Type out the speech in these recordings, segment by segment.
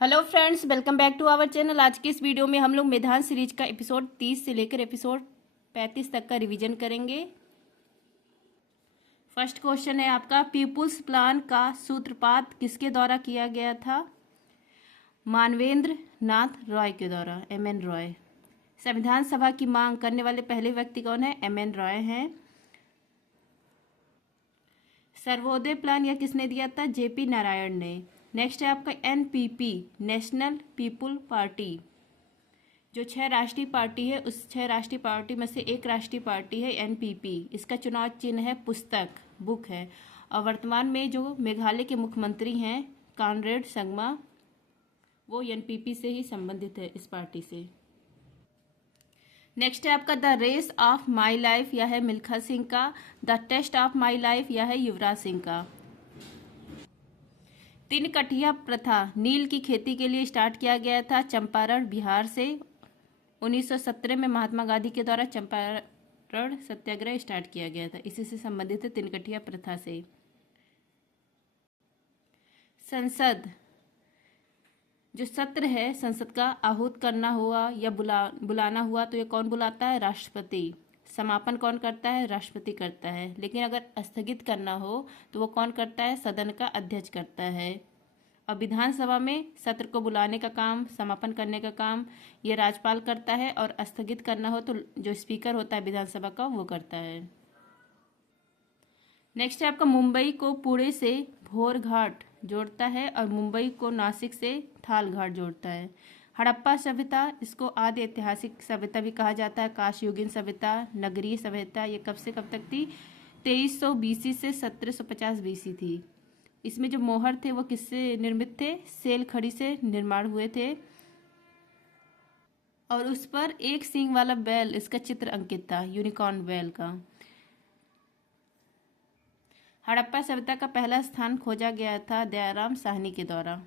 Hello friends, welcome back to our channel. आज के इस वीडियो में हम लोग मेधान सीरीज का एपिसोड 30 से लेकर एपिसोड 35 तक का रिवीजन करेंगे। फर्स्ट क्वेश्चन है आपका, पीपुल्स प्लान का सूत्रपात किसके द्वारा किया गया था? मानवेंद्र नाथ रॉय के द्वारा, एम.एन. रॉय। संविधान सभा की मांग करने वाले पहले व्यक्ति कौन है? एम.एन. रॉय हैं। सर्वोदय प्लान यह किसने दिया था? जे.पी. नारायण ने। नेक्स्ट है आपका एनपीपी, नेशनल पीपुल पार्टी। जो 6 राष्ट्रीय पार्टी है उस 6 राष्ट्रीय पार्टी में से एक राष्ट्रीय पार्टी है एनपीपी। इसका चुनाव चिन्ह है पुस्तक, बुक है। और वर्तमान में जो मेघालय के मुख्यमंत्री हैं कॉनरेड संगमा, वो एनपीपी से ही संबंधित है, इस पार्टी से। नेक्स्ट है आपका the race of my life, यह है मिल्खा सिंह का। The test of my life, यह है युवराज सिंह का। तिनकठिया प्रथा नील की खेती के लिए स्टार्ट किया गया था चंपारण, बिहार से। 1917 में महात्मा गांधी के द्वारा चंपारण सत्याग्रह स्टार्ट किया गया था, इसी से संबंधित है तिनकठिया प्रथा से। संसद जो सत्र है संसद का आहूत करना हुआ या बुलाना हुआ तो ये कौन बुलाता है? राष्ट्रपति। समापन कौन करता है? राष्ट्रपति करता है। लेकिन अगर स्थगित करना हो तो वो कौन करता है? सदन का अध्यक्ष करता है। और विधानसभा में सत्र को बुलाने का काम, समापन करने का काम ये राज्यपाल करता है, और स्थगित करना हो तो जो स्पीकर होता है विधानसभा का वो करता है। नेक्स्ट है आपका मुंबई को पुणे से भोर घाट जोड़ता है और मुंबई को नासिक से थाल घाट जोड़ता है। हड़प्पा सभ्यता, इसको आदि ऐतिहासिक सभ्यता भी कहा जाता है। काशयुगीन सभ्यता, नगरीय सभ्यता, ये कब से कब तक थी? 2300 बीसी से 1750 बीसी थी। इसमें जो मोहर थे वो किससे निर्मित थे? सेल खड़ी से निर्माण हुए थे, और उस पर एक सींग वाला बैल, इसका चित्र अंकित था, यूनिकॉर्न बैल का। हड़प्पा सभ्यता का पहला स्थान खोजा गया था दयाराम साहनी के द्वारा।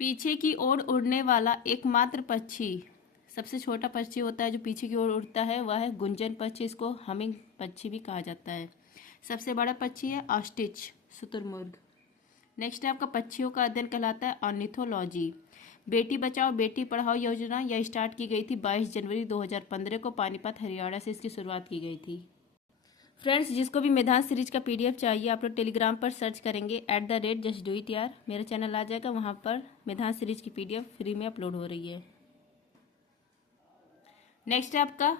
पीछे की ओर उड़ने वाला एकमात्र पक्षी, सबसे छोटा पक्षी होता है जो पीछे की ओर उड़ता है, वह है गुंजन पक्षी, इसको हमिंग पक्षी भी कहा जाता है। सबसे बड़ा पक्षी है ऑस्ट्रिच, शुतुरमुर्ग। नेक्स्ट है आपका पक्षियों का अध्ययन कहलाता है ऑर्निथोलॉजी। बेटी बचाओ बेटी पढ़ाओ योजना यह स्टार्ट की गई थी 22 जनवरी 2015 को, पानीपत हरियाणा से इसकी शुरुआत की गई थी। फ्रेंड्स, जिसको भी मेधान सीरीज का पीडीएफ चाहिए आप लोग टेलीग्राम पर सर्च करेंगे @just do it यार, मेरा चैनल आ जाएगा, वहाँ पर मेधान सीरीज की पीडीएफ फ्री में अपलोड हो रही है। नेक्स्ट है आपका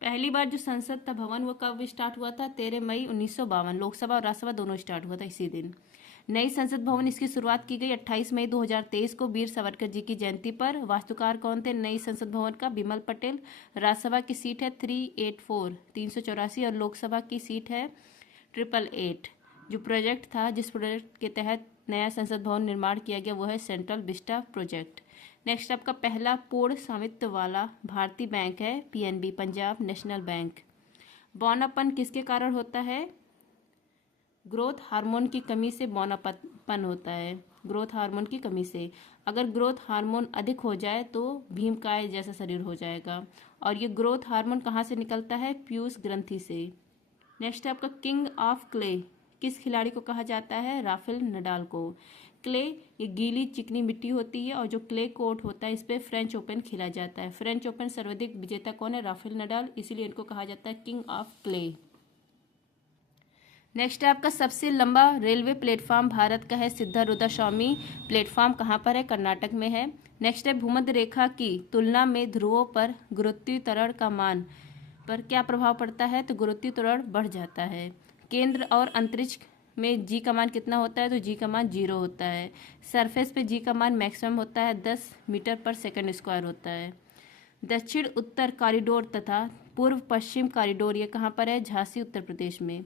पहली बार जो संसद भवन वो कब स्टार्ट हुआ था? 13 मई 1952। लोकसभा और राज्यसभा दोनों स्टार्ट हुआ था इसी दिन। नई संसद भवन इसकी शुरुआत की गई 28 मई 2023 को, वीर सावरकर जी की जयंती पर। वास्तुकार कौन थे नई संसद भवन का? बिमल पटेल। राज्यसभा की सीट है 384 और लोकसभा की सीट है 888। जो प्रोजेक्ट था, जिस प्रोजेक्ट के तहत नया संसद भवन निर्माण किया गया वो है सेंट्रल विस्टा प्रोजेक्ट। नेक्स्ट आपका पहला पूर्ण स्वामित्व वाला भारतीय बैंक है पीएनबी, पंजाब नेशनल बैंक। बौनापन किसके कारण होता है? ग्रोथ हार्मोन की कमी से बौनापन होता है, ग्रोथ हार्मोन की कमी से। अगर ग्रोथ हार्मोन अधिक हो जाए तो भीमकाय जैसा शरीर हो जाएगा। और ये ग्रोथ हार्मोन कहाँ से निकलता है? पीयूष ग्रंथि से। नेक्स्ट है आपका किंग ऑफ क्ले किस खिलाड़ी को कहा जाता है? राफेल नडाल को। क्ले ये गीली चिकनी मिट्टी होती है, और जो क्ले कोर्ट होता है इस पर फ्रेंच ओपन खेला जाता है। फ्रेंच ओपन सर्वाधिक विजेता कौन है? राफेल नडाल, इसीलिए इनको कहा जाता है किंग ऑफ क्ले। नेक्स्ट है आपका सबसे लंबा रेलवे प्लेटफॉर्म भारत का है सिद्धारूढ़ स्वामी प्लेटफॉर्म, कहाँ पर है? कर्नाटक में है। नेक्स्ट है भूमध्य रेखा की तुलना में ध्रुवों पर गुरुत्वाकर्षण का मान पर क्या प्रभाव पड़ता है? तो गुरुत्वाकर्षण बढ़ जाता है। केंद्र और अंतरिक्ष में जी का मान कितना होता है? तो जी का मान 0 होता है। सरफेस पे जी का मान मैक्सिमम होता है 10 मीटर पर सेकंड स्क्वायर होता है। दक्षिण उत्तर कॉरिडोर तथा पूर्व पश्चिम कॉरिडोर ये कहाँ पर है? झांसी उत्तर प्रदेश में।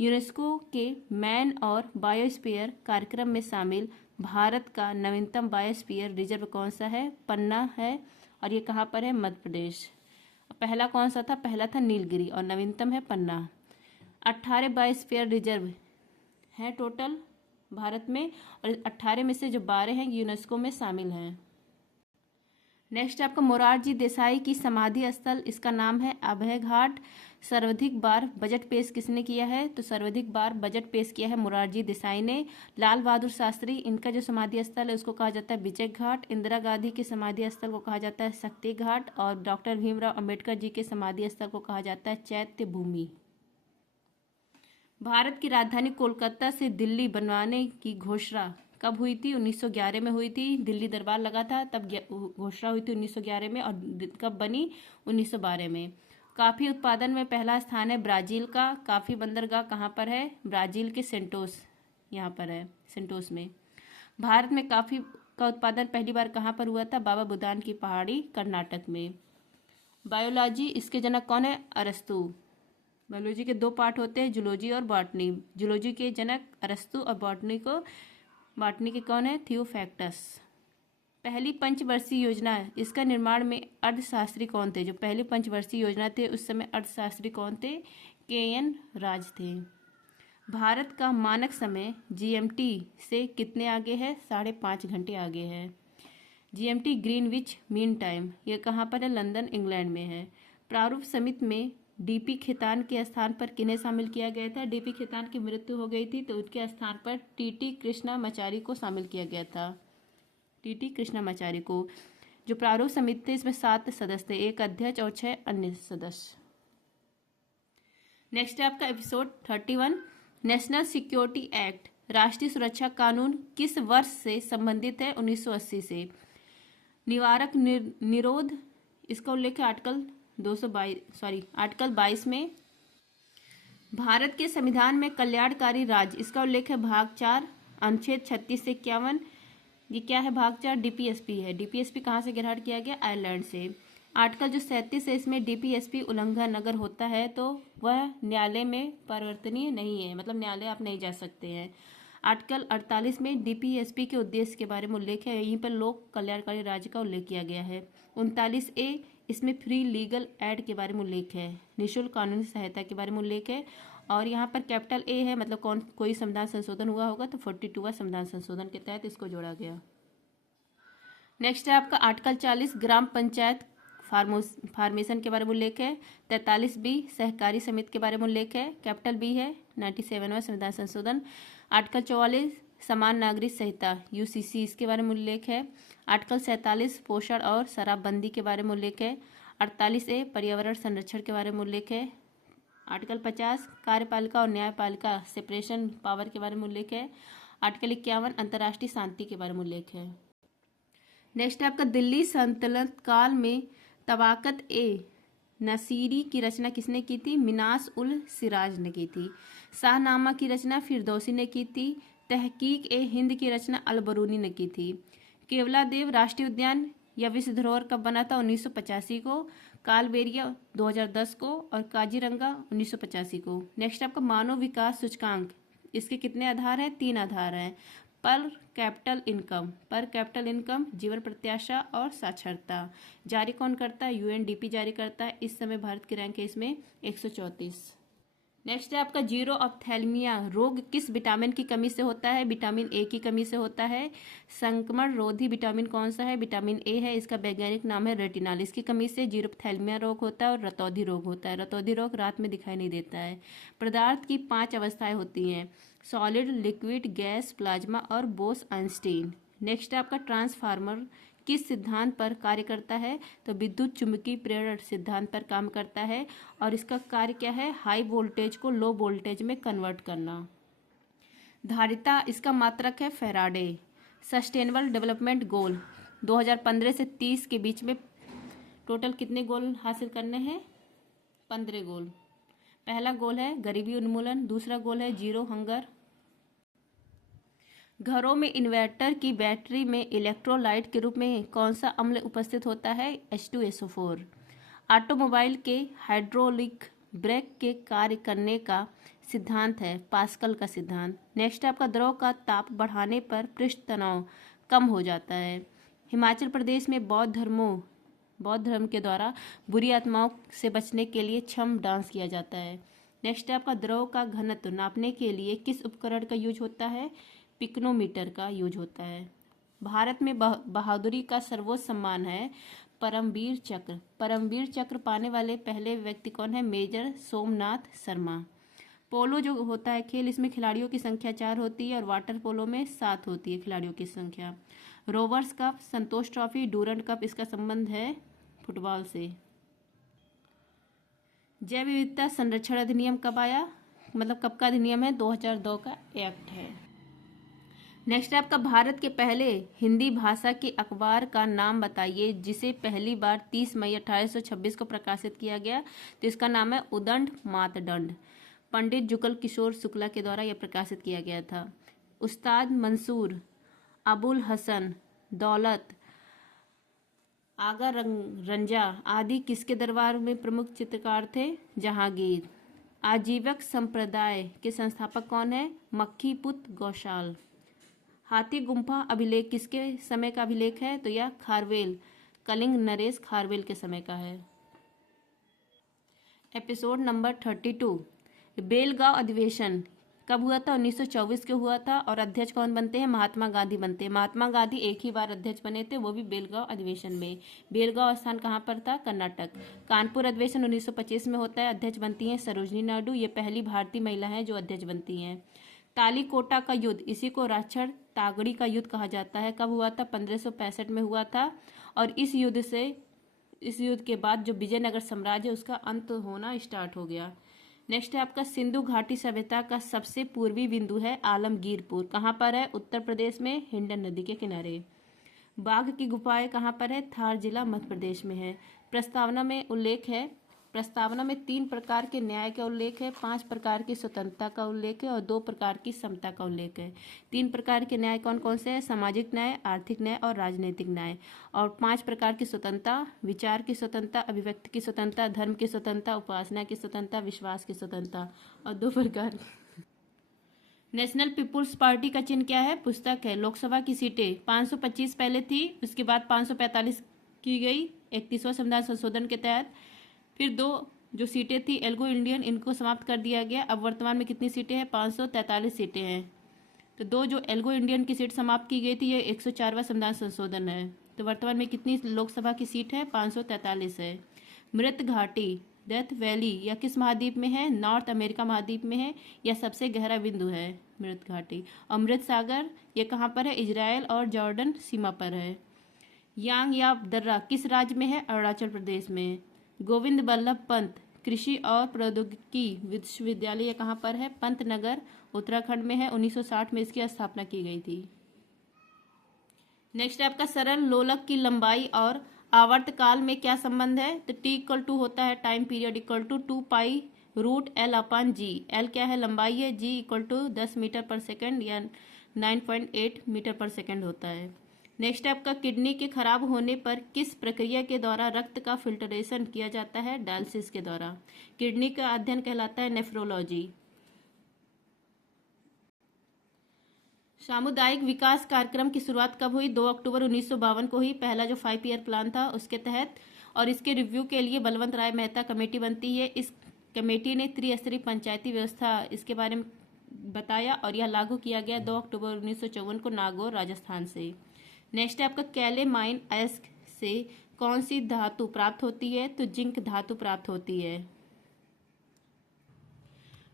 यूनेस्को के मैन और बायोस्फीयर कार्यक्रम में शामिल भारत का नवीनतम बायोस्फीयर रिजर्व कौन सा है? पन्ना है, और ये कहाँ पर है? मध्य प्रदेश। पहला कौन सा था? पहला था नीलगिरी, और नवीनतम है पन्ना। 18 बायोस्फीयर रिजर्व हैं टोटल भारत में, और 18 में से जो 12 हैं यूनेस्को में शामिल हैं। नेक्स्ट आपका मोरारजी देसाई की समाधि स्थल, इसका नाम है अभय घाट। सर्वाधिक बार बजट पेश किसने किया है? तो सर्वाधिक बार बजट पेश किया है मोरारजी देसाई ने। लाल बहादुर शास्त्री, इनका जो समाधि स्थल है उसको कहा जाता है विजय घाट। इंदिरा गांधी के समाधि स्थल को कहा जाता है शक्ति घाट। और डॉक्टर भीमराव अंबेडकर जी के समाधि स्थल को कहा जाता है चैत्य भूमि। भारत की राजधानी कोलकाता से दिल्ली बनवाने की घोषणा कब हुई थी? 1911 में हुई थी। दिल्ली दरबार लगा था तब घोषणा हुई थी 1911 में। और कब बनी? 1912 में। काफ़ी उत्पादन में पहला स्थान है ब्राज़ील का। काफ़ी बंदरगाह कहाँ पर है? ब्राज़ील के सेंटोस, यहाँ पर है सेंटोस में। भारत में काफ़ी का उत्पादन पहली बार कहाँ पर हुआ था? बाबा बुदान की पहाड़ी, कर्नाटक में। बायोलॉजी, इसके जनक कौन है? अरस्तु। बायोलॉजी के दो पार्ट होते हैं, जूलॉजी और बॉटनी। जूलॉजी के जनक अरस्तु और बॉटनी के कौन है? थियोफैक्टस। पहली पंचवर्षीय योजना, इसका निर्माण में अर्थशास्त्री कौन थे? जो पहली पंचवर्षीय योजना थे उस समय अर्थशास्त्री कौन थे? के.एन. राज थे। भारत का मानक समय जीएमटी से कितने आगे है? 5.5 घंटे आगे है। जीएमटी ग्रीनविच मीन टाइम, यह कहाँ पर है? लंदन, इंग्लैंड में है। प्रारूप समिति में डीपी खेतान के स्थान पर किन्हें शामिल किया गया था? डीपी खेतान की मृत्यु हो गई थी तो उनके स्थान पर टीटी कृष्णामाचारी को शामिल किया गया था। टीटी कृष्णामाचारी को। जो प्रारूप समिति थे इसमें 7 सदस्य थे, 1 अध्यक्ष और 6 अन्य सदस्य। नेक्स्ट है आपका एपिसोड 31, नेशनल सिक्योरिटी एक्ट, राष्ट्रीय सुरक्षा कानून किस वर्ष से संबंधित है? 1980 से। निवारक निरोध, इसका उल्लेख है आर्टिकल 22 में। भारत के संविधान में कल्याणकारी राज्य, इसका उल्लेख है भाग 4 अनुच्छेद 36 से 51। ये क्या है? भाग 4 डीपीएसपी है। डीपीएसपी कहाँ से ग्रहण किया गया? आयरलैंड से। आर्टिकल जो 37 है इसमें डीपीएसपी उल्लंघन अगर होता है तो वह न्यायालय में परिवर्तनीय नहीं है, मतलब न्यायालय आप नहीं जा सकते हैं। आर्टिकल 48 में डीपीएसपी के उद्देश्य के बारे में उल्लेख है, यहीं पर लोक कल्याणकारी राज्य का उल्लेख किया गया है। 39A, इसमें फ्री लीगल एड के बारे में उल्लेख है, निःशुल्क कानूनी सहायता के बारे में उल्लेख है। और यहाँ पर कैपिटल ए है, मतलब कोई संविधान संशोधन हुआ होगा तो 42वां संविधान संशोधन के तहत इसको जोड़ा गया। नेक्स्ट है आपका आर्टिकल 40 ग्राम पंचायत फार्मेशन के बारे में उल्लेख है। 43B सहकारी समिति के बारे में उल्लेख है। कैपिटल बी है 97वां संविधान संशोधन। आर्टिकल 44 समान नागरिक संहिता यूसीसी, इसके बारे में उल्लेख है। आर्टिकल 47 पोषण और शराबबंदी के बारे में उल्लेख है। 48A पर्यावरण संरक्षण के बारे में उल्लेख है। आर्टिकल 50 कार्यपालिका और न्यायपालिका सेपरेशन पावर के बारे में उल्लेख है। आर्टिकल 51 अंतर्राष्ट्रीय शांति के बारे में उल्लेख है। नेक्स्ट है आपका दिल्ली सल्तनत काल में तबाकत ए नसीरी की रचना किसने की थी? मिनास उल सिराज ने की थी। शाहनामा की रचना फिरदौसी ने की थी। तहकीक ए हिंद की रचना अलबरूनी ने की थी। केवलादेव राष्ट्रीय उद्यान या विश्व धरोहर कब बना था? 1985 को। कालबेरिया 2010 को और काजीरंगा 1985 को। नेक्स्ट आपका मानव विकास सूचकांक, इसके कितने आधार हैं? 3 आधार हैं। पर कैपिटल इनकम, जीवन प्रत्याशा और साक्षरता। जारी कौन करता है? यूएनडीपी जारी करता है। इस समय भारत की रैंक है इसमें 134। नेक्स्ट है आपका जीरो ऑप्थेल्मिया रोग किस विटामिन की कमी से होता है? विटामिन ए की कमी से होता है। संक्रमण रोधी विटामिन कौन सा है? विटामिन ए है, इसका वैज्ञानिक नाम है रेटिनॉल। इसकी कमी से जीरो ऑप्थेल्मिया रोग होता है और रतौंधी रोग होता है। रतौंधी रोग रात में दिखाई नहीं देता है। पदार्थ की 5 अवस्थाएं होती हैं, सॉलिड, लिक्विड, गैस, प्लाज्मा और बोस-आइंस्टीन। नेक्स्ट आपका ट्रांसफार्मर किस सिद्धांत पर कार्य करता है? तो विद्युत चुंबकीय प्रेरण सिद्धांत पर काम करता है। और इसका कार्य क्या है? हाई वोल्टेज को लो वोल्टेज में कन्वर्ट करना। धारिता, इसका मात्रक है फैराडे। सस्टेनेबल डेवलपमेंट गोल 2015 से 30 के बीच में टोटल कितने गोल हासिल करने हैं? 15 गोल। पहला गोल है गरीबी उन्मूलन, दूसरा गोल है जीरो हंगर। घरों में इन्वर्टर की बैटरी में इलेक्ट्रोलाइट के रूप में कौन सा अम्ल उपस्थित होता है? H2SO4। ऑटोमोबाइल के हाइड्रोलिक ब्रेक के कार्य करने का सिद्धांत है पास्कल का सिद्धांत। नेक्स्ट आपका द्रव का ताप बढ़ाने पर पृष्ठ तनाव कम हो जाता है। हिमाचल प्रदेश में बौद्ध धर्म के द्वारा बुरी आत्माओं से बचने के लिए छम डांस किया जाता है। नेक्स्ट आपका द्रव का घनत्व नापने के लिए किस उपकरण का यूज होता है? पिक्नोमीटर का यूज होता है। भारत में बहादुरी का सर्वोच्च सम्मान है परमवीर चक्र। परमवीर चक्र पाने वाले पहले व्यक्ति कौन है? मेजर सोमनाथ शर्मा। पोलो जो होता है खेल, इसमें खिलाड़ियों की संख्या 4 होती है और वाटर पोलो में 7 होती है खिलाड़ियों की संख्या। रोवर्स कप, संतोष ट्रॉफी, डूरंड कप, इसका संबंध है फुटबॉल से। जैव विविधता संरक्षण अधिनियम कब आया, मतलब कब का अधिनियम है? 2002 का एक्ट है। नेक्स्ट है आपका, भारत के पहले हिंदी भाषा के अखबार का नाम बताइए जिसे पहली बार 30 मई 1826 को प्रकाशित किया गया। तो इसका नाम है उदंड मातदंड। पंडित जुगल किशोर शुक्ला के द्वारा यह प्रकाशित किया गया था। उस्ताद मंसूर, अबुल हसन, दौलत, आगा रंजा आदि किसके दरबार में प्रमुख चित्रकार थे? जहांगीर। आजीवक संप्रदाय के संस्थापक कौन है? मक्खी पुत्र गौशाल। हाथी गुम्फा अभिलेख किसके समय का अभिलेख है? तो यह खारवेल, कलिंग नरेश खारवेल के समय का है। एपिसोड नंबर 32, बेलगांव अधिवेशन कब हुआ था? 1924 के हुआ था और अध्यक्ष कौन बनते हैं? महात्मा गांधी बनते हैं। महात्मा गांधी एक ही बार अध्यक्ष बने थे, वो भी बेलगांव अधिवेशन में। बेलगांव स्थान कहाँ पर था? कर्नाटक। कानपुर अधिवेशन 1925 में होता है, अध्यक्ष बनती हैं सरोजनी नायडू। ये पहली भारतीय महिला हैं जो अध्यक्ष बनती हैं। तालीकोटा का युद्ध, इसी को राक्षर तागड़ी का युद्ध कहा जाता है, कब हुआ था? 1565 में हुआ था और इस युद्ध के बाद जो विजयनगर साम्राज्य उसका अंत होना स्टार्ट हो गया। नेक्स्ट है आपका, सिंधु घाटी सभ्यता का सबसे पूर्वी बिंदु है आलमगीरपुर। कहाँ पर है? उत्तर प्रदेश में, हिंडन नदी के किनारे। बाघ की गुफाएं कहाँ पर है? थार जिला मध्य प्रदेश में है। प्रस्तावना में उल्लेख है, प्रस्तावना में 3 प्रकार के न्याय का उल्लेख है, 5 प्रकार की स्वतंत्रता का उल्लेख है और 2 प्रकार की समता का उल्लेख है। 3 प्रकार के न्याय कौन कौन से हैं? सामाजिक न्याय, आर्थिक न्याय और राजनीतिक न्याय। और 5 प्रकार की स्वतंत्रता, विचार की स्वतंत्रता, अभिव्यक्ति की स्वतंत्रता, धर्म की स्वतंत्रता, उपासना की स्वतंत्रता, विश्वास की स्वतंत्रता। और 2 प्रकार। नेशनल पीपुल्स पार्टी का चिन्ह क्या है? पुस्तक है। लोकसभा की सीटें 525 पहले थी, उसके बाद 545 की गई 31वां संविधान संशोधन के तहत। फिर 2 जो सीटें थी एल्गो इंडियन, इनको समाप्त कर दिया गया। अब वर्तमान में कितनी सीटें हैं? 543 सीटें हैं। तो 2 जो एल्गो इंडियन की सीट समाप्त की गई थी, ये 104वां संविधान संशोधन है। तो वर्तमान में कितनी लोकसभा की सीट है? 543 है। मृत घाटी, डेथ वैली, यह किस महाद्वीप में है? नॉर्थ अमेरिका महाद्वीप में है। यह सबसे गहरा बिंदु है मृत घाटी। अमृत सागर, ये कहाँ पर है? इजराइल और जॉर्डन सीमा पर है। यांग याप दर्रा किस राज्य में है? अरुणाचल प्रदेश में। गोविंद बल्लभ पंत कृषि और प्रौद्योगिकी विश्वविद्यालय कहाँ पर है? पंतनगर, उत्तराखंड में है। 1960 में इसकी स्थापना की गई थी। नेक्स्ट है आपका, सरल लोलक की लंबाई और आवर्त काल में क्या संबंध है? तो T= होता है टाइम पीरियड = 2π√L/g। L क्या है? लंबाई है। G = 10 मीटर पर सेकेंड या 9.8 मीटर पर सेकेंड होता है। नेक्स्ट है आपका, किडनी के खराब होने पर किस प्रक्रिया के द्वारा रक्त का फिल्टरेशन किया जाता है? डायलिसिस के द्वारा। किडनी का अध्ययन कहलाता है नेफ्रोलॉजी। सामुदायिक विकास कार्यक्रम की शुरुआत कब हुई? 2 अक्टूबर 1952 को हुई। पहला जो 5 ईयर प्लान था उसके तहत, और इसके रिव्यू के लिए बलवंत राय मेहता कमेटी बनती है। इस कमेटी ने त्रिस्तरीय पंचायती व्यवस्था इसके बारे में बताया और यह लागू किया गया 2 अक्टूबर 1954 को नागौर, राजस्थान से। नेक्स्ट है आपका, कैले माइन एस्क से कौन सी धातु प्राप्त होती है? तो जिंक धातु प्राप्त होती है।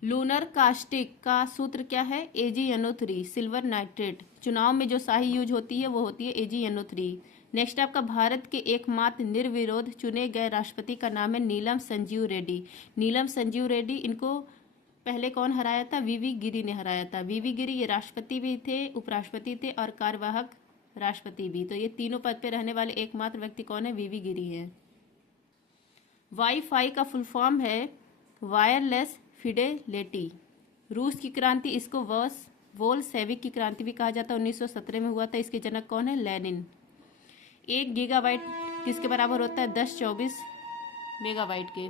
लूनर कास्टिक का सूत्र क्या है? AgNO3, silver nitrate. चुनाव में जो शाही यूज होती है वो होती है AgNO3। नेक्स्ट आपका, भारत के एकमात्र निर्विरोध चुने गए राष्ट्रपति का नाम है नीलम संजीव रेड्डी। नीलम संजीव रेड्डी, इनको पहले कौन हराया था? VV गिरी ने हराया था। VV गिरी ये राष्ट्रपति भी थे, उपराष्ट्रपति थे और कार्यवाहक राष्ट्रपति भी। तो ये तीनों पद पे रहने वाले एकमात्र व्यक्ति कौन है? VV गिरी है। वाईफाई का फुल फॉर्म है वायरलेस फिडेलिटी। रूस की क्रांति, इसको वोल्शेविक की क्रांति भी कहा जाता है, 1917 में हुआ था। इसके जनक कौन है? लेनिन। 1 गीगाबाइट किसके बराबर होता है? 1024 मेगाबाइट के।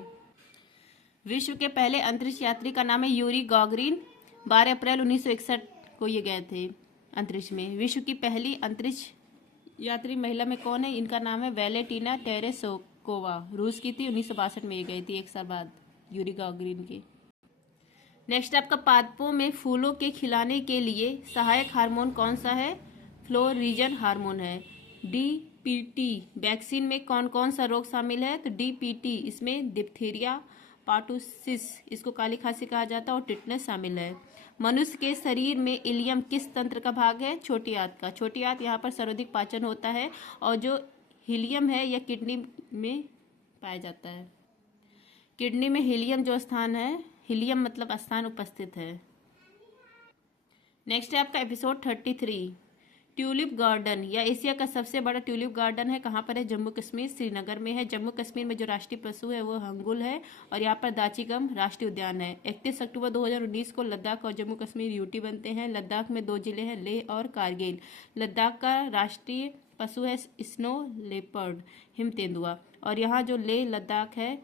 विश्व के पहले अंतरिक्ष यात्री का नाम है यूरी गागरिन। 12 अप्रैल 1961 को ये गए थे अंतरिक्ष में। विश्व की पहली अंतरिक्ष यात्री महिला में कौन है? इनका नाम है वैलेंटीना टेरेसोकोवा। रूस की थी, 1962 में ये गई थी, 1 साल बाद यूरी गागरिन के। नेक्स्ट आपका, पादपों में फूलों के खिलाने के लिए सहायक हार्मोन कौन सा है? फ्लो रीजन हार्मोन है। डीपीटी वैक्सीन में कौन कौन सा रोग शामिल है? तो डीपीटी इसमें डिप्थीरिया, पार्टुसिस, इसको काली खांसी कहा जाता है, और टिटनेस शामिल है। मनुष्य के शरीर में इलियम किस तंत्र का भाग है? छोटी आंत का। छोटी आंत यहाँ पर सर्वाधिक पाचन होता है, और जो हीलियम है यह किडनी में पाया जाता है। किडनी में हीलियम जो स्थान है, हीलियम मतलब स्थान उपस्थित है। नेक्स्ट है आपका एपिसोड 33। ट्यूलिप गार्डन या एशिया का सबसे बड़ा ट्यूलिप गार्डन है, कहाँ पर है? जम्मू कश्मीर, श्रीनगर में है। जम्मू कश्मीर में जो राष्ट्रीय पशु है वो हंगुल है, और यहाँ पर दाचीगम राष्ट्रीय उद्यान है। 31 अक्टूबर 2019 को लद्दाख और जम्मू कश्मीर यूटी बनते हैं। लद्दाख में 2 जिले हैं, लेह और कारगिल। लद्दाख का राष्ट्रीय पशु है स्नो लेपर्ड, हिम तेंदुआ। और यहाँ जो लेह लद्दाख है,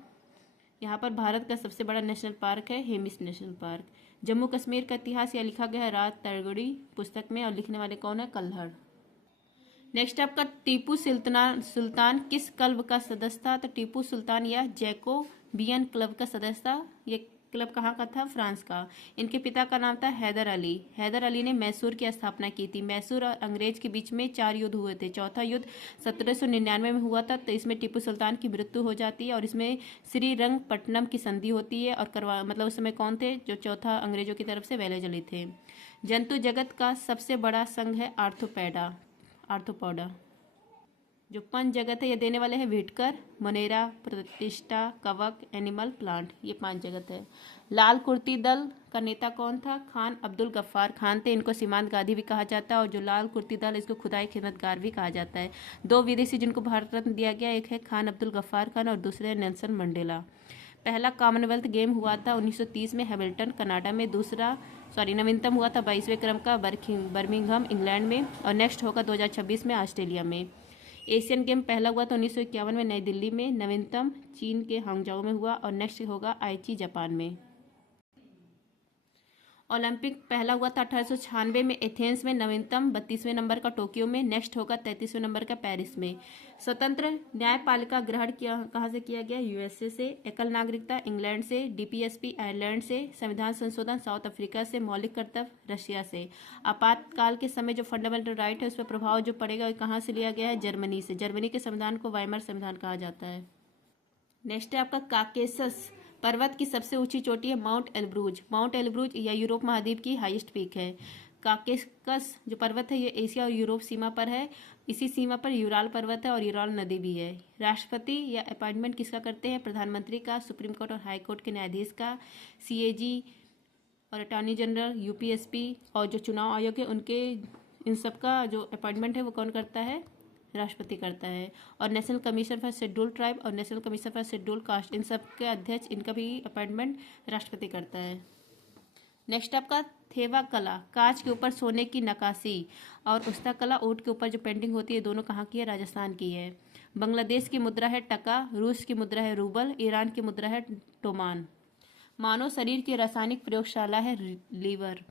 यहाँ पर भारत का सबसे बड़ा नेशनल पार्क है, हेमिस नेशनल पार्क। जम्मू कश्मीर का इतिहास यह लिखा गया है रात तड़गड़ी पुस्तक में, और लिखने वाले कौन है? कल्हड़। नेक्स्ट आपका टीपू सुल्तान किस क्लब का सदस्य था? तो टीपू सुल्तान या जैकोबियन क्लब का सदस्य था। ये क्लब कहाँ का था? फ्रांस का। इनके पिता का नाम था हैदर अली। हैदर अली ने मैसूर की स्थापना की थी। मैसूर और अंग्रेज के बीच में 4 युद्ध हुए थे। चौथा युद्ध 1799 में हुआ था, तो इसमें टीपू सुल्तान की मृत्यु हो जाती है, और इसमें श्रीरंगपट्टनम की संधि होती है। और मतलब उस समय कौन थे जो चौथा अंग्रेजों की तरफ से वेलेजली थे। जंतु जगत का सबसे बड़ा संघ है आर्थ्रोपोडा। जो पंच जगत है ये देने वाले हैं विटकर, मोनेरा, प्रतिष्ठा, कवक, एनिमल, प्लांट। ये 5 जगत है। लाल कुर्ती दल का नेता कौन था? खान अब्दुल गफ्फार खान थे। इनको सीमांत गांधी भी कहा जाता है, और जो लाल कुर्ती दल इसको खुदाई खिदमतगार भी कहा जाता है। 2 विदेशी जिनको भारत रत्न दिया गया, एक है खान अब्दुल गफ्फार खान और दूसरे है नेल्सन मंडेला। पहला कॉमनवेल्थ गेम हुआ था 1930 में हैमिल्टन कनाडा में। नवीनतम हुआ था 22वें क्रम का बर्मिंघम इंग्लैंड में, और नेक्स्ट होगा 2026 में ऑस्ट्रेलिया में। एशियन गेम पहला हुआ था 1951 में नई दिल्ली में। नवीनतम चीन के हांगझाओ में हुआ, और नेक्स्ट होगा आईची जापान में। ओलंपिक पहला हुआ था 1896 में एथेंस में। नवीनतम 32वें नंबर का टोक्यो में। नेक्स्ट होगा 33वें नंबर का पेरिस में। स्वतंत्र न्यायपालिका ग्रहण कहाँ से किया गया? यूएसए से। एकल नागरिकता इंग्लैंड से। डीपीएसपी आयरलैंड से। संविधान संशोधन साउथ अफ्रीका से। मौलिक कर्तव्य रशिया से। आपातकाल के समय जो फंडामेंटल राइट है उस पर प्रभाव जो पड़ेगा वो कहाँ से लिया गया है? जर्मनी से। जर्मनी के संविधान को वाइमर संविधान कहा जाता है। नेक्स्ट है आपका काकेसस पर्वत की सबसे ऊंची चोटी है माउंट एल्ब्रूज। माउंट एल्ब्रूज या यूरोप महाद्वीप की हाईएस्ट पीक है। काकेसस जो पर्वत है ये एशिया और यूरोप सीमा पर है। इसी सीमा पर यूराल पर्वत है, और यूराल नदी भी है। राष्ट्रपति या अपॉइंटमेंट किसका करते हैं? प्रधानमंत्री का, सुप्रीम कोर्ट और हाई कोर्ट के न्यायाधीश का, सीएजी और अटॉर्नी जनरल, यूपीएसपी, और जो चुनाव आयोग है उनके, इन सब का जो अपॉइंटमेंट है वो कौन करता है? राष्ट्रपति करता है। और National Commission for Scheduled Tribe और National Commission for Scheduled Caste, इन सब के अध्यक्ष, इनका भी अपॉइंटमेंट राष्ट्रपति करता है। नेक्स्ट आपका थेवा कला, कांच के ऊपर सोने की नक्काशी, और उस्ता कला, ऊंट के ऊपर जो पेंटिंग होती है, दोनों कहाँ की है? राजस्थान की है। बांग्लादेश की मुद्रा है टका, रूस की मुद्रा है रूबल, ईरान की मुद्रा है टोमान। मानव शरीर की रासायनिक प्रयोगशाला है लीवर।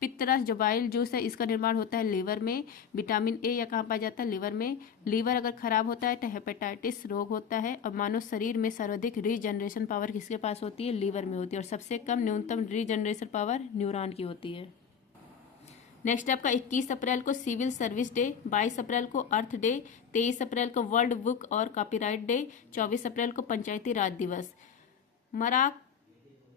पित्तरस जो बाइल जूस है इसका निर्माण होता है लीवर में। विटामिन ए या कहाँ पाया जाता है? लीवर में। लीवर अगर खराब होता है तो हेपेटाइटिस रोग होता है। और मानव शरीर में सर्वाधिक रीजनरेशन पावर किसके पास होती है? लीवर में होती है। और सबसे कम न्यूनतम रीजनरेशन पावर न्यूरॉन की होती है। नेक्स्ट आपका 21 अप्रैल को सिविल सर्विस डे, 22 अप्रैल को अर्थ डे, 23 अप्रैल को वर्ल्ड बुक और कॉपीराइट डे, 24 अप्रैल को पंचायती राज दिवस।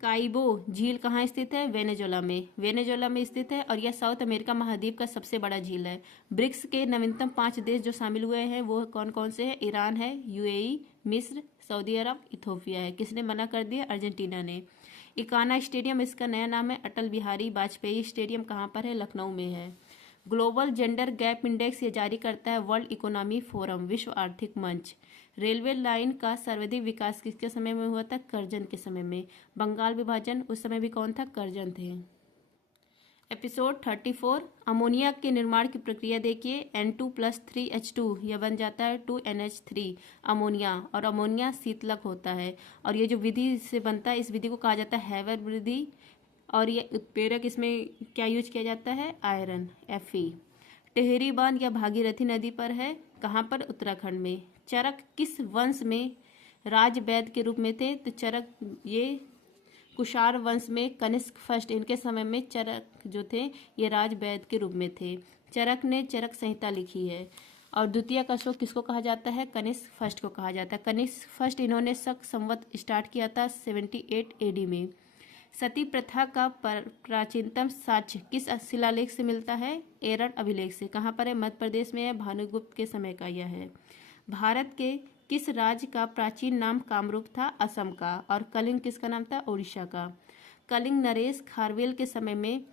काइबो झील कहाँ स्थित है? वेनेजुएला में। वेनेजुएला में स्थित है, और यह साउथ अमेरिका महाद्वीप का सबसे बड़ा झील है। ब्रिक्स के नवीनतम 5 देश जो शामिल हुए हैं वो कौन कौन से हैं? ईरान है, यूएई, मिस्र, सऊदी अरब, इथोपिया है। किसने मना कर दिया? अर्जेंटीना ने। इकाना स्टेडियम इसका नया नाम है। अटल बिहारी वाजपेयी स्टेडियम कहाँ पर है? लखनऊ में है। ग्लोबल जेंडर गैप इंडेक्स ये जारी करता है वर्ल्ड इकोनॉमी फोरम, विश्व आर्थिक मंच। रेलवे लाइन का सर्वाधिक विकास किसके समय में हुआ था? कर्जन के समय में। बंगाल विभाजन उस समय भी कौन था? कर्जन थे। एपिसोड 34, अमोनिया के निर्माण की प्रक्रिया देखिए। N2+3H2 यह बन जाता है 2NH3 अमोनिया, और अमोनिया शीतलक होता है। और ये जो विधि से बनता है इस विधि को कहा जाता है हैवर विधि। और ये उत्प्रेरक इसमें क्या यूज किया जाता है? Iron, Fe। टिहरी बांध या भागीरथी नदी पर है, कहाँ पर? उत्तराखंड में। चरक किस वंश में राजवैद्य के रूप में थे? तो चरक ये कुषाण वंश में कनिष्क फर्स्ट, इनके समय में चरक जो थे ये राज वैद्य के रूप में थे। चरक ने चरक संहिता लिखी है। और द्वितीय अशोक किसको कहा जाता है? कनिष्क फर्स्ट को कहा जाता है। कनिष्क फर्स्ट इन्होंने शक संवत स्टार्ट किया था 78 AD में। सती प्रथा का प्राचीनतम साक्ष्य किस शिलालेख से मिलता है? एरन अभिलेख से। कहाँ पर है? मध्य प्रदेश में है। भानुगुप्त के समय का यह है। भारत के किस राज्य का प्राचीन नाम कामरूप था? असम का। और कलिंग किसका नाम था? उड़ीसा का। कलिंग नरेश खारवेल के समय में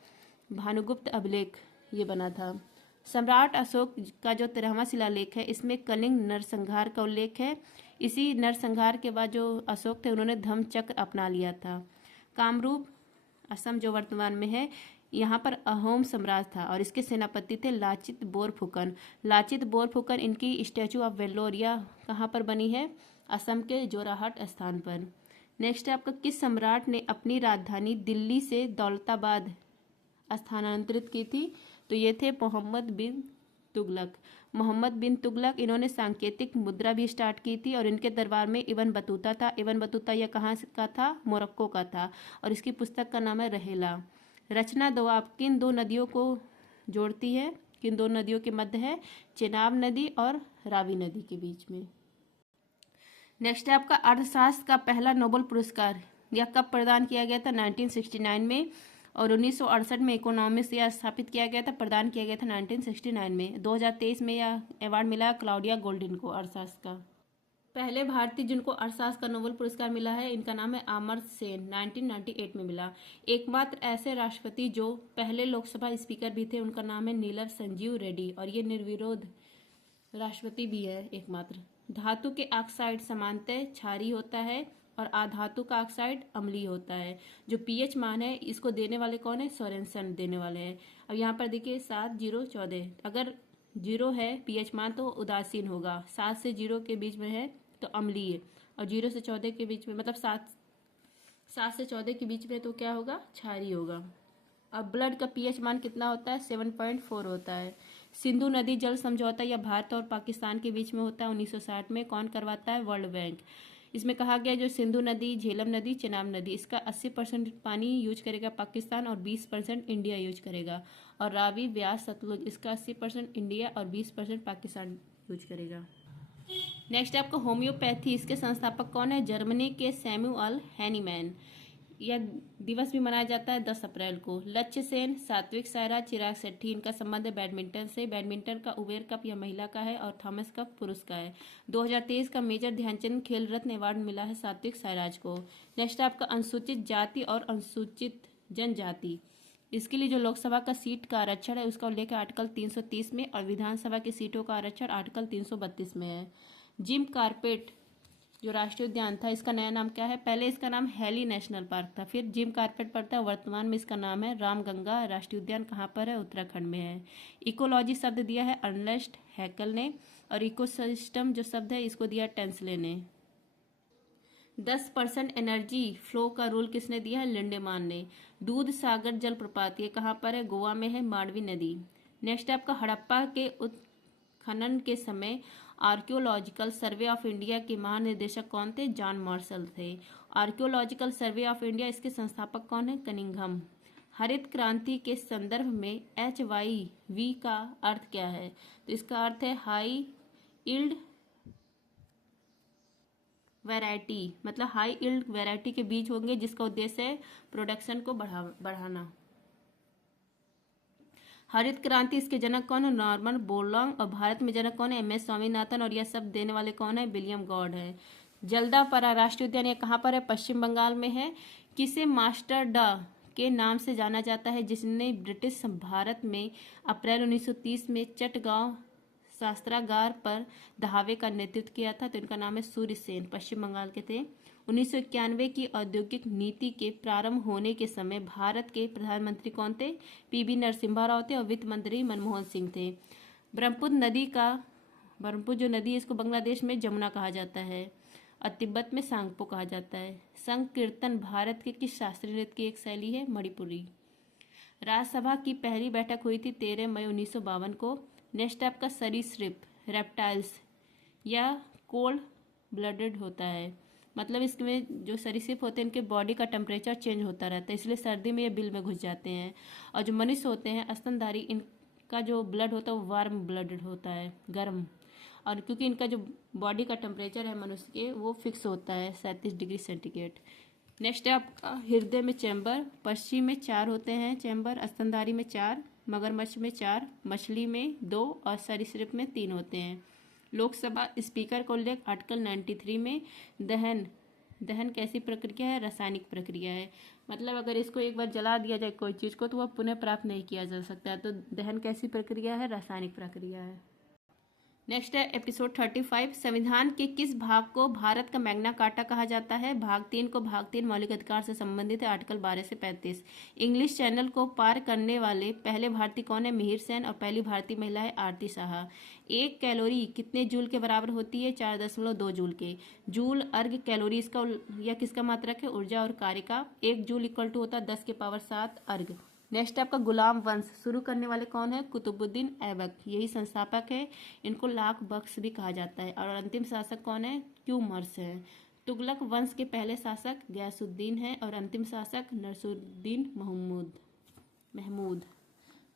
भानुगुप्त अभिलेख ये बना था। सम्राट अशोक का जो 13वां शिलालेख है इसमें कलिंग नरसंहार का उल्लेख है। इसी नरसंहार के बाद जो अशोक थे उन्होंने धम्मचक्र अपना लिया था। कामरूप असम जो वर्तमान में है, यहाँ पर अहोम साम्राज्य था और इसके सेनापति थे लाचित बोरफुकन। लाचित बोरफुकन इनकी स्टैचू ऑफ वेल्लोरिया कहाँ पर बनी है? असम के जोराहट स्थान पर। नेक्स्ट है आपका, किस सम्राट ने अपनी राजधानी दिल्ली से दौलताबाद स्थानांतरित की थी? तो ये थे मोहम्मद बिन तुगलक। मोहम्मद बिन तुगलक इन्होंने सांकेतिक मुद्रा भी स्टार्ट की थी और इनके दरबार में इब्न बतूता था। इब्न बतूता यह कहाँ का था? मोरक्को का था और इसकी पुस्तक का नाम है रहेला। रचना दोआब किन दो नदियों को जोड़ती है? किन दो नदियों के मध्य है? चेनाब नदी और रावी नदी के बीच में। नेक्स्ट है आपका, अर्थशास्त्र का पहला नोबेल पुरस्कार यह कब प्रदान किया गया था? 1969 में। और 1968 में इकोनॉमिक्स यह स्थापित किया गया था, प्रदान किया गया था 1969 में। 2023 में यह अवार्ड मिला क्लाउडिया गोल्डिन को अर्थशास्त्र का। पहले भारतीय जिनको अर्थशास्त्र का नोबेल पुरस्कार मिला है इनका नाम है अमर्त्य सेन, 1998 में मिला। एकमात्र ऐसे राष्ट्रपति जो पहले लोकसभा स्पीकर भी थे उनका नाम है नीलम संजीव रेड्डी और ये निर्विरोध राष्ट्रपति भी है एकमात्र। धातु के ऑक्साइड सामान्यतः क्षारीय होता है और अधातु का ऑक्साइड अम्लीय होता है। जो पीएच मान है इसको देने वाले कौन है? सोरेनसन देने वाले हैं। अब यहाँ पर देखिए 7, 0, 14, अगर 0 है पीएच मान तो उदासीन होगा, 7 से 0 के बीच में है तो अम्लीय, और 0 से 14 के बीच में मतलब 7 से 14 के बीच में तो क्या होगा? क्षारीय होगा। अब ब्लड का पीएच मान कितना होता है? 7.4 होता है। सिंधु नदी जल समझौता या भारत और पाकिस्तान के बीच में होता है 1960 में, कौन करवाता है? World bank. इसमें कहा गया जो सिंधु नदी, झेलम नदी, चेनाब नदी इसका 80% पानी यूज करेगा पाकिस्तान और 20% इंडिया यूज करेगा। और रावी, ब्यास, सतलुज इसका 80% इंडिया और 20% पाकिस्तान यूज करेगा। नेक्स्ट है आपका होम्योपैथी, इसके संस्थापक कौन है? जर्मनी के सैमुअल हैनीमैन। यह दिवस भी मनाया जाता है 10 अप्रैल को। लक्ष्य सेन, सात्विक साईराज, चिराग शेट्टी इनका संबंध है बैडमिंटन से। बैडमिंटन का उबेर कप यह महिला का है और थॉमस कप पुरुष का है। 2023 का मेजर ध्यानचंद खेल रत्न अवार्ड मिला है सात्विक साईराज को। नेक्स्ट आपका अनुसूचित जाति और अनुसूचित जनजाति, इसके लिए जो लोकसभा का सीट का आरक्षण है उसका उल्लेख आर्टिकल 330 में और विधानसभा की सीटों का आरक्षण आर्टिकल 332 में है। जिम कार्पेट जो राष्ट्रीय उद्यान था इसका नया नाम क्या है? पहले इसका नाम हैली नेशनल पार्क था, फिर जिम कार्पेट पड़ता है, वर्तमान में इसका नाम है रामगंगा राष्ट्रीय उद्यान। कहाँ पर है? उत्तराखंड में है। इकोलॉजी शब्द दिया है अर्नेस्ट हैकल ने और इकोसिस्टम जो शब्द है इसको दिया टेंसले ने। 10% एनर्जी फ्लो का रूल किसने दिया है? लिंडेमान ने। दूध सागर जलप्रपात ये कहाँ पर है? गोवा में है, मांडवी नदी। नेक्स्ट आपका हड़प्पा के उत्खनन के समय आर्कियोलॉजिकल सर्वे ऑफ इंडिया के महानिदेशक कौन थे? जॉन मार्शल थे। आर्कियोलॉजिकल सर्वे ऑफ इंडिया इसके संस्थापक कौन है? कनिंघम। हरित क्रांति के संदर्भ में HYV का अर्थ क्या है? तो इसका अर्थ है हाई यील्ड वैरायटी, मतलब हाई यील्ड वैरायटी के बीज होंगे जिसका उद्देश्य है प्रोडक्शन को बढ़ाना। हरित क्रांति इसके जनक कौन है? नॉर्मन बोरलॉन्ग। और भारत में जनक कौन है? MS स्वामीनाथन। और यह सब देने वाले कौन है? विलियम गॉड है। जलदापारा राष्ट्रीय उद्यान यह कहाँ पर है? पश्चिम बंगाल में है। किसे मास्टर डा के नाम से जाना जाता है जिसने ब्रिटिश भारत में अप्रैल 1930 में चटगांव शास्त्रागार पर दहावे का नेतृत्व किया था? तो इनका नाम है सूर्य सेन, पश्चिम बंगाल के थे। 1991 की औद्योगिक नीति के प्रारंभ होने के समय भारत के प्रधानमंत्री कौन थे? PV नरसिम्हा राव थे और वित्त मंत्री मनमोहन सिंह थे। ब्रह्मपुत्र जो नदी है इसको बांग्लादेश में जमुना कहा जाता है और तिब्बत में सांगपो कहा जाता है। संकीर्तन भारत के किस शास्त्रीय नृत्य की एक शैली है? मणिपुरी। राज्यसभा की पहली बैठक हुई थी 13 मई 1952 को। नेक्स्ट आपका सरीसृप रेप्टाइल्स या कोल्ड ब्लडेड होता है। मतलब इसमें जो सरीसृप होते हैं इनके बॉडी का टेम्परेचर चेंज होता रहता है, इसलिए सर्दी में ये बिल में घुस जाते हैं। और जो मनुष्य होते हैं स्तनधारी, इनका जो ब्लड होता है वो वार्म ब्लडेड होता है, गर्म। और क्योंकि इनका जो बॉडी का टेम्परेचर है मनुष्य के वो फिक्स होता है 37 डिग्री सेंटीग्रेड। नेक्स्ट है आपका हृदय में चैम्बर। पक्षी में 4 होते हैं चैम्बर, स्तनधारी में 4, मगरमच्छ में 4, मछली में 2 और सरीसृप में 3 होते हैं। लोकसभा स्पीकर को उल्लेख आर्टिकल 93 में। दहन कैसी प्रक्रिया है? रासायनिक प्रक्रिया है। मतलब अगर इसको एक बार जला दिया जाए कोई चीज़ को तो वह पुनः प्राप्त नहीं किया जा सकता है, तो दहन कैसी प्रक्रिया है? रासायनिक प्रक्रिया है। नेक्स्ट है एपिसोड 35। संविधान के किस भाग को भारत का मैग्ना कार्टा कहा जाता है? भाग 3 को भाग 3 मौलिक अधिकार से संबंधित है, आर्टिकल 12 से 35। इंग्लिश चैनल को पार करने वाले पहले भारतीय कौन है? मिहिर सेन। और पहली भारतीय महिला है आरती साहा। 1 कैलोरी कितने जूल के बराबर होती है? 4.2 जूल के। जूल अर्ग कैलोरी इसका यह किसका मात्रक है? ऊर्जा और कार्य का। 1 जूल इक्वल टू होता है 10⁻7 अर्ग। नेक्स्ट आपका गुलाम वंश शुरू करने वाले कौन है? कुतुबुद्दीन ऐबक, यही संस्थापक है। इनको लाख बख्श भी कहा जाता है। और अंतिम शासक कौन है? क्यूमर्स है। तुगलक वंश के पहले शासक गयासुद्दीन है और अंतिम शासक नरसुद्दीन महमूद।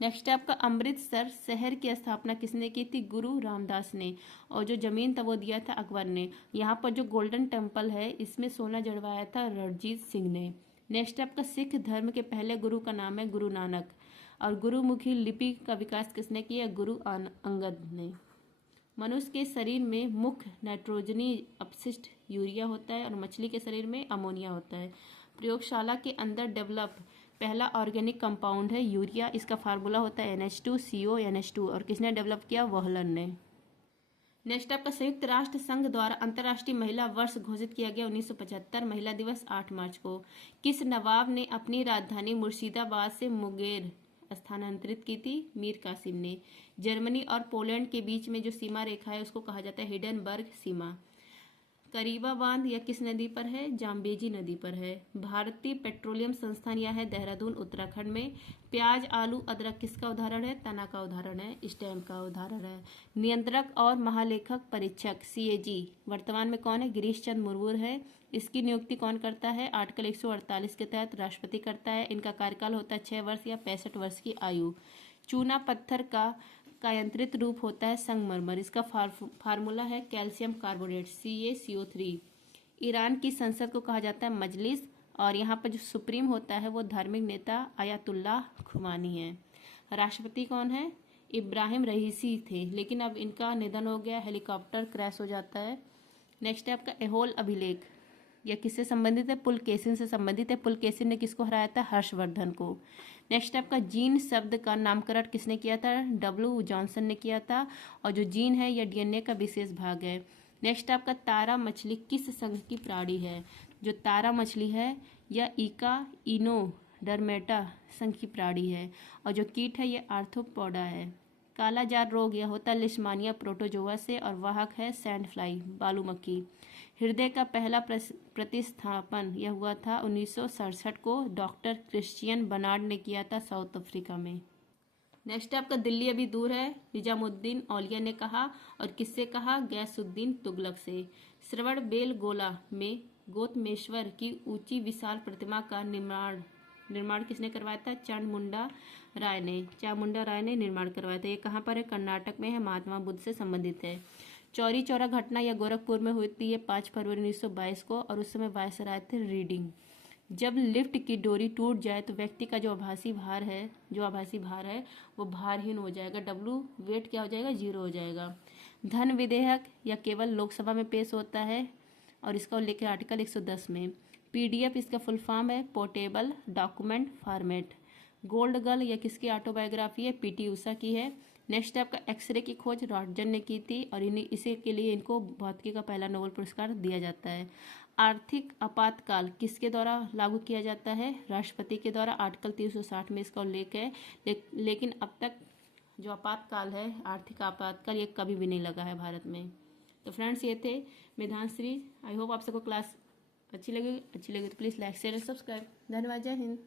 नेक्स्ट है आपका अमृतसर शहर की स्थापना किसने की थी? गुरु रामदास ने। और जो जमीन था वो दिया था अकबर ने। यहाँ पर जो गोल्डन टेम्पल है इसमें सोना जड़वाया था रणजीत सिंह ने। नेक्स्ट आपका सिख धर्म के पहले गुरु का नाम है गुरु नानक। और गुरुमुखी लिपि का विकास किसने किया? गुरु अंगद ने। मनुष्य के शरीर में मुख्य नाइट्रोजनी अपशिष्ट यूरिया होता है और मछली के शरीर में अमोनिया होता है। प्रयोगशाला के अंदर डेवलप पहला ऑर्गेनिक कंपाउंड है यूरिया। इसका फार्मूला होता है NH2CO NH2 और किसने डेवलप किया? वॉहलन ने। नेक्स्ट आपका संयुक्त राष्ट्र संघ द्वारा अंतर्राष्ट्रीय महिला वर्ष घोषित किया गया 1975। महिला दिवस 8 मार्च को। किस नवाब ने अपनी राजधानी मुर्शिदाबाद से मुंगेर स्थानांतरित की थी? मीर कासिम ने। जर्मनी और पोलैंड के बीच में जो सीमा रेखा है उसको कहा जाता है हिडनबर्ग सीमा। करीबा बांध यह किस नदी पर है? जाम्बेजी नदी पर है। भारतीय पेट्रोलियम संस्थान यह है देहरादून उत्तराखंड में। प्याज आलू अदरक किसका उदाहरण है? तना का उदाहरण है, स्टैम्प का उदाहरण है। नियंत्रक और महालेखक परीक्षक CAG वर्तमान में कौन है? गिरीश चंद्र मुर्मू है। इसकी नियुक्ति कौन करता है? आर्टिकल 148 के तहत राष्ट्रपति करता है। इनका कार्यकाल होता है 6 वर्ष या 65 वर्ष की आयु। चूना पत्थर का यंत्रित रूप होता है संगमरमर। इसका फार्मूला है कैल्शियम कार्बोनेट CaCO3। ईरान की संसद को कहा जाता है मजलिस। और यहाँ पर जो सुप्रीम होता है वो धार्मिक नेता आयतुल्लाह खुमानी है। राष्ट्रपति कौन है? इब्राहिम रईसी थे, लेकिन अब इनका निधन हो गया, हेलीकॉप्टर क्रैश हो जाता है। नेक्स्ट है आपका एहोल अभिलेख। यह किससे संबंधित है? पुलकेशिन से संबंधित है। पुलकेशिन ने किसको हराया था? हर्षवर्धन को। नेक्स्ट आपका जीन शब्द का नामकरण किसने किया था? W जॉनसन ने किया था। और जो जीन है यह DNA का विशेष भाग है। नेक्स्ट आपका तारा मछली किस संघ की प्राणी है? जो तारा मछली है यह इका इनोडर्मेटा संघ की प्राणी है। और जो कीट है यह आर्थ्रोपोडा है। काला जार रोग यह होता है लिस्मानिया प्रोटोजोआ से और वाहक है सैंड फ्लाई बालू मक्खी। हृदय का पहला प्रतिस्थापन यह हुआ था 1967 को। डॉक्टर क्रिश्चियन बर्नार्ड ने किया था साउथ अफ्रीका में। नेक्स्ट आपका दिल्ली अभी दूर है निजामुद्दीन औलिया ने कहा। और किससे कहा? गयासुद्दीन तुगलक से। श्रवण बेलगोला में गौतमेश्वर की ऊंची विशाल प्रतिमा का निर्माण किसने करवाया था? चामुंडा राय ने निर्माण करवाया था। ये कहाँ पर है? कर्नाटक में है, महात्मा बुद्ध से संबंधित है। चौरी चौरा घटना यह गोरखपुर में हुई है 5 फरवरी 1922 को। और उस समय वायसराय थे रीडिंग। जब लिफ्ट की डोरी टूट जाए तो व्यक्ति का जो आभासी भार है वो भारहीन हो जाएगा। W वेट क्या हो जाएगा? 0 हो जाएगा। धन विधेयक यह केवल लोकसभा में पेश होता है और इसका उल्लेख आर्टिकल 110 में। PDF इसका फुल फॉर्म है portable document format. Gold girl यह किसकी ऑटोबायोग्राफी है? PT उषा की है। नेक्स्ट आपका एक्सरे की खोज रॉन्टजन ने की थी और इसी के लिए इनको भौतिकी का पहला नोबेल पुरस्कार दिया जाता है। आर्थिक आपातकाल किसके द्वारा लागू किया जाता है? राष्ट्रपति के द्वारा। आर्टिकल 360 में इसका उल्लेख है। लेकिन अब तक जो आपातकाल है, आर्थिक आपातकाल, ये कभी भी नहीं लगा है भारत में। तो फ्रेंड्स ये थे मेधान सीरीज। आई होप आप सबको क्लास अच्छी लगी तो please like share and subscribe. धन्यवाद। जय हिंद।